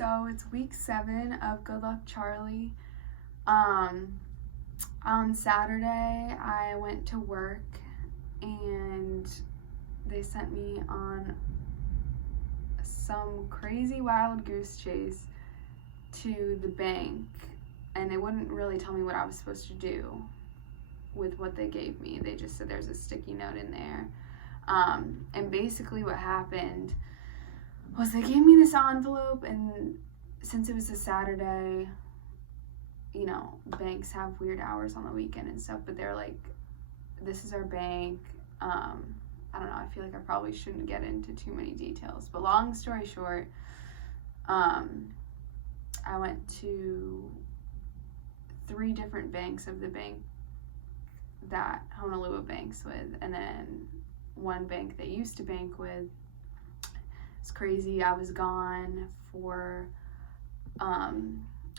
So it's week 7 of Good Luck Charlie. On Saturday, I went to work and they sent me on some crazy wild goose chase to the bank, and they wouldn't really tell me what I was supposed to do with what they gave me. They just said there's a sticky note in there. And basically what happened was they gave me this envelope, and since it was a Saturday, you know, banks have weird hours on the weekend and stuff, but they're like, this is our bank. I don't know, I feel like I probably shouldn't get into too many details, but long story short, I went to 3 different banks of the bank that Honolulu banks with, and then one bank they used to bank with. It's crazy. I was gone for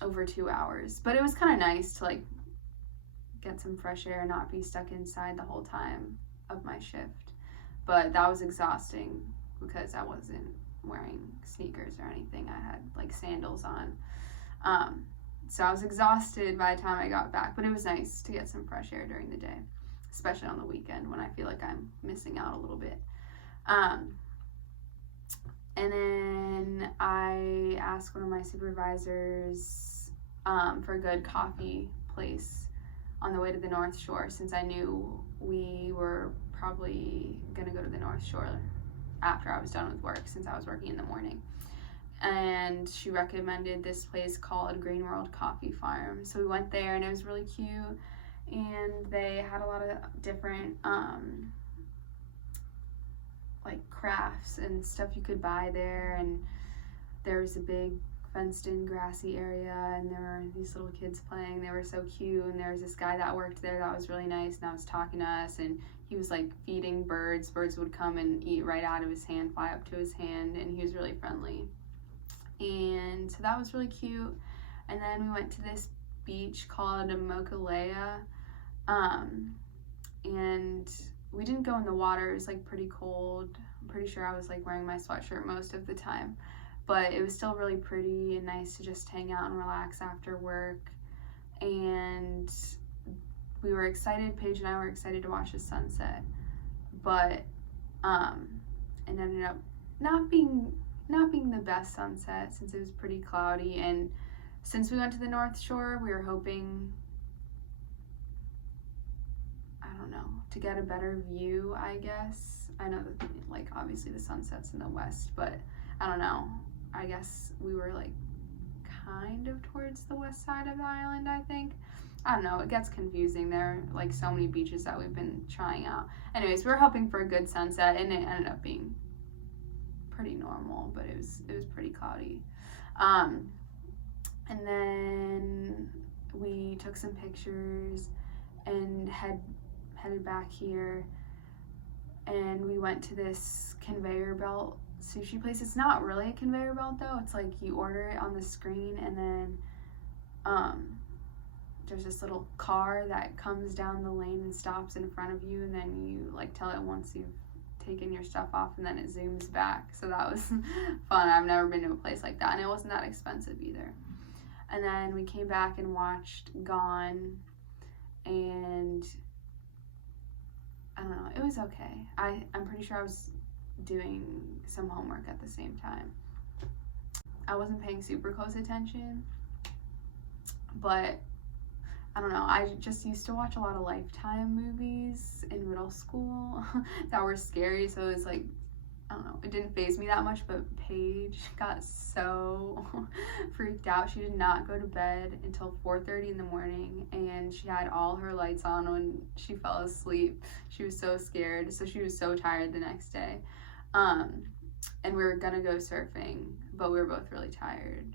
over 2 hours, but it was kind of nice to like get some fresh air and not be stuck inside the whole time of my shift. But that was exhausting because I wasn't wearing sneakers or anything. I had like sandals on. So I was exhausted by the time I got back, but it was nice to get some fresh air during the day, especially on the weekend when I feel like I'm missing out a little bit. And then I asked one of my supervisors for a good coffee place on the way to the North Shore, since I knew we were probably going to go to the North Shore after I was done with work, since I was working in the morning. And she recommended this place called Green World Coffee Farm. So we went there, and it was really cute, and they had a lot of different like crafts and stuff you could buy there, and there was a big fenced in grassy area, and there were these little kids playing. They were so cute, and there was this guy that worked there that was really nice, and I was talking to us, and he was like feeding birds. Birds would come and eat right out of his hand, fly up to his hand, and he was really friendly. And so that was really cute. And then we went to this beach called Mokulea, and we didn't go in the water. It was like pretty cold. I'm pretty sure I was like wearing my sweatshirt most of the time, but it was still really pretty and nice to just hang out and relax after work. And we were excited, Paige and I were excited to watch the sunset, but it ended up not being the best sunset, since it was pretty cloudy. And since we went to the North Shore, we were hoping, I don't know, to get a better view, I guess. I know that like obviously the sunset's in the west, but I don't know, I guess we were like kind of towards the west side of the island, I think. I don't know, it gets confusing. There are like so many beaches that we've been trying out. Anyways, we were hoping for a good sunset, and it ended up being pretty normal, but it was pretty cloudy. And then we took some pictures and headed back here, and we went to this conveyor belt sushi place. It's not really a conveyor belt though. It's like you order it on the screen, and then there's this little car that comes down the lane and stops in front of you, and then you like tell it once you've taken your stuff off, and then it zooms back. So that was fun. I've never been to a place like that, and it wasn't that expensive either. And then we came back and watched Gone, and I don't know, it was okay. I'm pretty sure I was doing some homework at the same time. I wasn't paying super close attention, but I don't know, I just used to watch a lot of Lifetime movies in middle school that were scary, so it was like, I don't know, it didn't faze me that much. But Paige got so freaked out. She did not go to bed until 4:30 in the morning, and she had all her lights on when she fell asleep. She was so scared, so she was so tired the next day. And we were gonna go surfing, but we were both really tired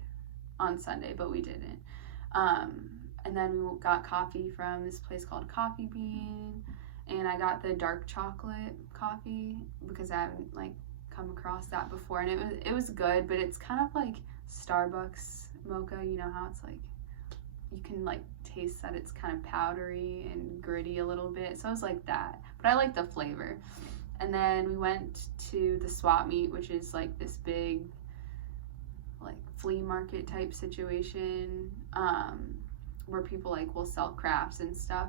on Sunday, but we didn't. And then we got coffee from this place called Coffee Bean, and I got the dark chocolate coffee because I haven't like come across that before, and it was good, but it's kind of like Starbucks mocha. You know how it's like you can like taste that it's kind of powdery and gritty a little bit, so it was like that, but I like the flavor. And then we went to the swap meet, which is like this big like flea market type situation, where people like will sell crafts and stuff,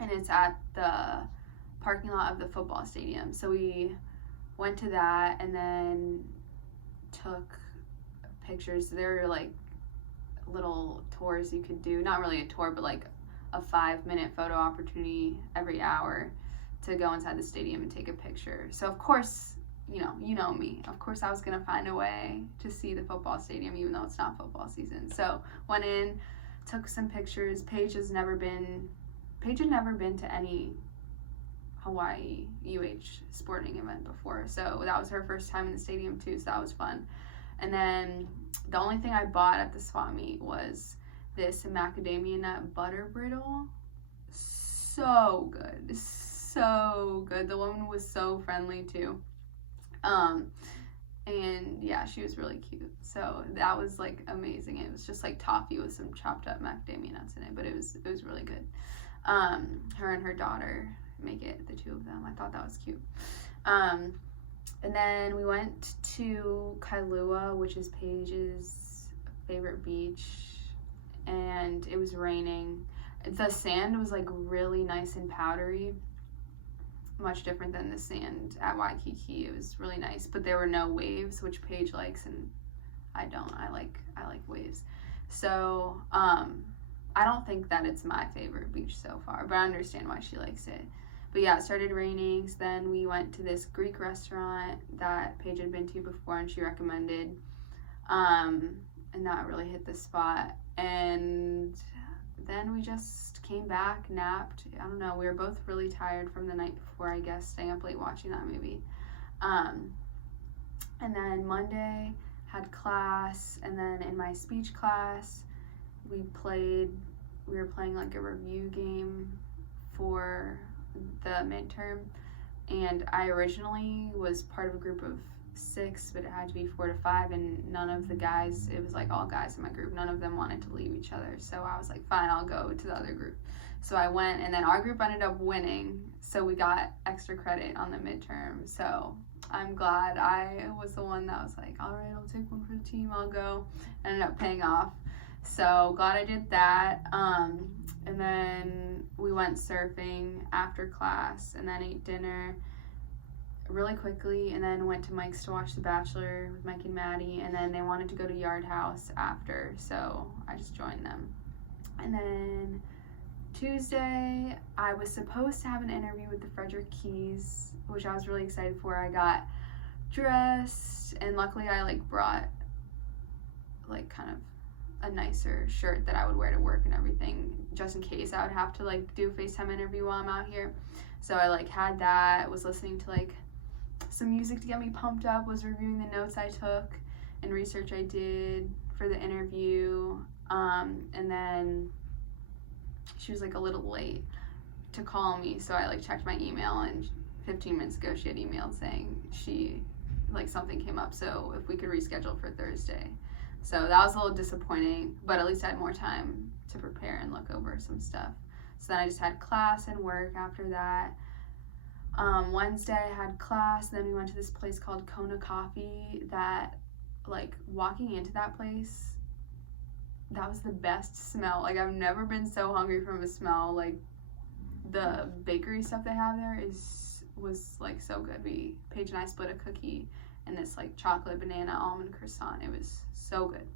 and it's at the parking lot of the football stadium. So we went to that and then took pictures. There were like little tours you could do, not really a tour, but like a 5-minute photo opportunity every hour to go inside the stadium and take a picture. So of course, you know me, of course I was gonna find a way to see the football stadium even though it's not football season. So went in, took some pictures. Paige had never been to any Hawaii UH sporting event before, so that was her first time in the stadium too, so that was fun. And then the only thing I bought at the swap meet was this macadamia nut butter brittle. So good. The woman was so friendly too. And yeah, she was really cute. So that was like amazing. It was just like toffee with some chopped up macadamia nuts in it, but it was really good. Her and her daughter make it, the two of them. I thought that was cute. And then we went to Kailua, which is Paige's favorite beach, and it was raining. The sand was like really nice and powdery, much different than the sand at Waikiki. It was really nice, but there were no waves, which Paige likes, and I don't. I like waves. So I don't think that it's my favorite beach so far, but I understand why she likes it. But yeah, it started raining, so then we went to this Greek restaurant that Paige had been to before and she recommended, and that really hit the spot. And then we just came back, napped. I don't know, we were both really tired from the night before, I guess, staying up late watching that movie. And then Monday had class, and then in my speech class we were playing like a review game for the midterm, and I originally was part of a group of 6, but it had to be 4 to 5, and none of the guys, it was like all guys in my group, none of them wanted to leave each other, so I was like, fine, I'll go to the other group. So I went, and then our group ended up winning, so we got extra credit on the midterm. So I'm glad I was the one that was like, all right, I'll take one for the team, I'll go. Ended up paying off, so glad I did that. And then we went surfing after class, and then ate dinner really quickly, and then went to Mike's to watch The Bachelor with Mike and Maddie, and then they wanted to go to Yard House after, so I just joined them. And then Tuesday, I was supposed to have an interview with the Frederick Keys, which I was really excited for. I got dressed, and luckily I like brought like kind of a nicer shirt that I would wear to work and everything, just in case I would have to like do a FaceTime interview while I'm out here. So I like had that, was listening to like some music to get me pumped up, was reviewing the notes I took and research I did for the interview. And then she was like a little late to call me, so I like checked my email, and 15 minutes ago she had emailed saying she like something came up, so if we could reschedule for Thursday. So that was a little disappointing, but at least I had more time to prepare and look over some stuff. So then I just had class and work after that. Wednesday I had class, then we went to this place called Kona Coffee that, like, walking into that place, that was the best smell. Like, I've never been so hungry from a smell. Like, the bakery stuff they have there was like so good. Paige and I split a cookie and this like chocolate banana almond croissant. It was so good.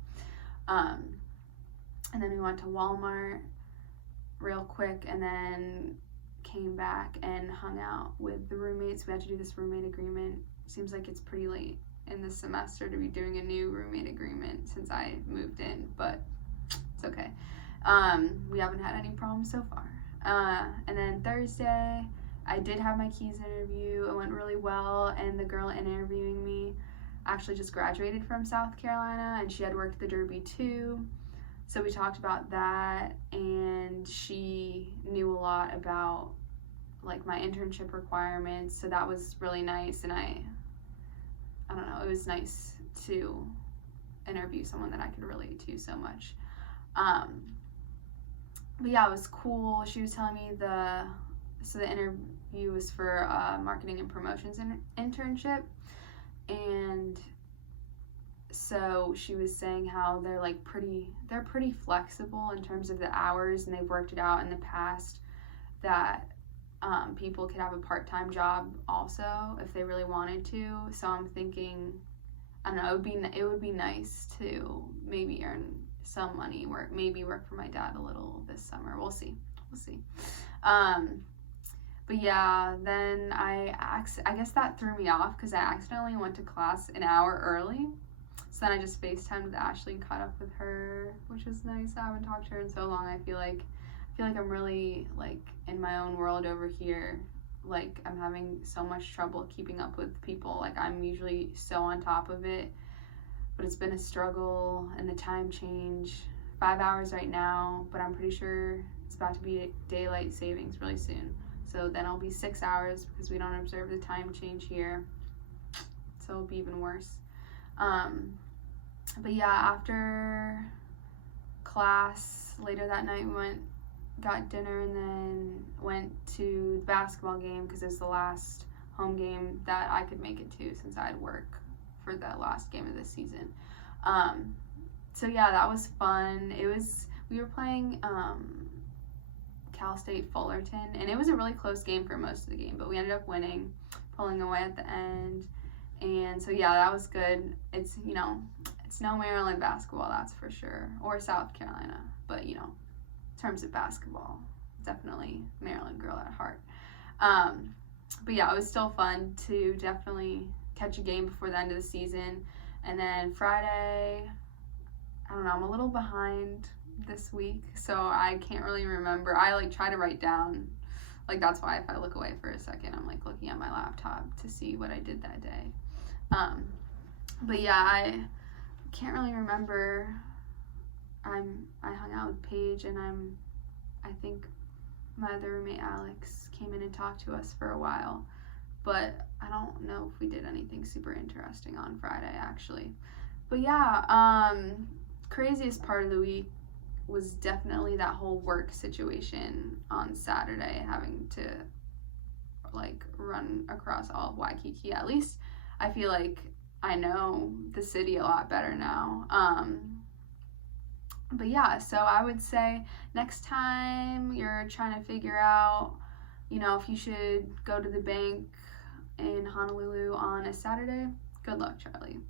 And then we went to Walmart real quick, and then came back and hung out with the roommates. We had to do this roommate agreement. Seems like it's pretty late in the semester to be doing a new roommate agreement since I moved in, but it's okay. We haven't had any problems so far. And then Thursday, I did have my Keys interview. It went really well, and the girl interviewing me actually just graduated from South Carolina, and she had worked the Derby too. So we talked about that, and she knew a lot about like my internship requirements, so that was really nice. And I don't know, it was nice to interview someone that I could relate to so much. But yeah, it was cool. She was telling me the interview was for a marketing and promotions internship, and so she was saying how they're like they're pretty flexible in terms of the hours, and they've worked it out in the past that people could have a part-time job also if they really wanted to. So I'm thinking, I don't know, it would be nice to maybe earn some money, maybe work for my dad a little this summer. We'll see. But yeah, then I guess that threw me off because I accidentally went to class an hour early. So then I just FaceTimed with Ashley and caught up with her, which was nice. I haven't talked to her in so long. I feel like I'm really like in my own world over here. Like I'm having so much trouble keeping up with people. Like I'm usually so on top of it, but it's been a struggle, and the time change. 5 hours right now, but I'm pretty sure it's about to be daylight savings really soon. So then it'll be 6 hours because we don't observe the time change here. So it'll be even worse. But yeah, after class later that night, we got dinner, and then went to the basketball game because it's the last home game that I could make it to since I had work for the last game of this season. So yeah, that was fun. We were playing Cal State Fullerton, and it was a really close game for most of the game, but we ended up winning, pulling away at the end. And so yeah, that was good. It's no Maryland basketball, that's for sure, or South Carolina, but in terms of basketball, definitely Maryland girl at heart. But yeah, it was still fun to definitely catch a game before the end of the season. And then Friday, I don't know, I'm a little behind this week, so I can't really remember. I try to write down, that's why if I look away for a second, I'm looking at my laptop to see what I did that day. But yeah, I can't really remember. I hung out with Paige, and I think my other roommate Alex came in and talked to us for a while, but I don't know if we did anything super interesting on Friday actually. But yeah, craziest part of the week was definitely that whole work situation on Saturday, having to run across all of Waikiki. At least I feel like I know the city a lot better now. But yeah, so I would say next time you're trying to figure out, if you should go to the bank in Honolulu on a Saturday, good luck, Charlie.